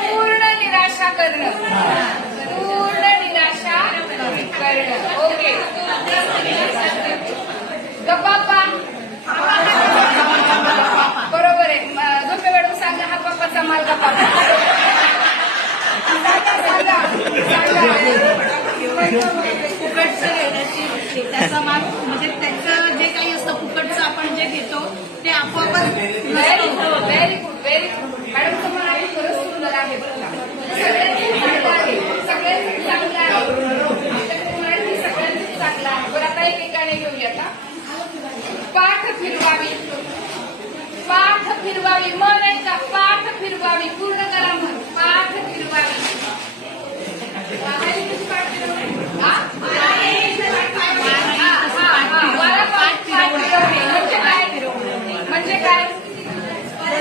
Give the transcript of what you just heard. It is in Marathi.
पूर्ण निराशा करणं. पूर्ण निराशा करणं. ओके गप्पा बरोबर आहे. दुसऱ्या मॅडम सांगा हा पप्पाचा माल गप्पा फुकटचं घेण्याची त्याचा माल म्हणजे त्याचं जे काही असतं फुकटचं आपण जे घेतो ते आपोआपच मॅडम तुम्हाला आधी खरंच सुंदर आहे बरं का सगळ्यांची चांगलं आहे. सगळ्यांनी चांगलं आहे. आपल्याकडे मराठी चांगलं आहे. बरं आता एकेकाने घेऊया का पाठ फिरवावी. पाठ फिरवावी. मग आहे का पाठ फिरवावी पूर्ण करा म्हण पाठ फिरवावी आहे कशी पाठ फिरवणे? हा? हा, हा, हा. मला पाठ फिरवणे म्हणजे काय म्हणजे काय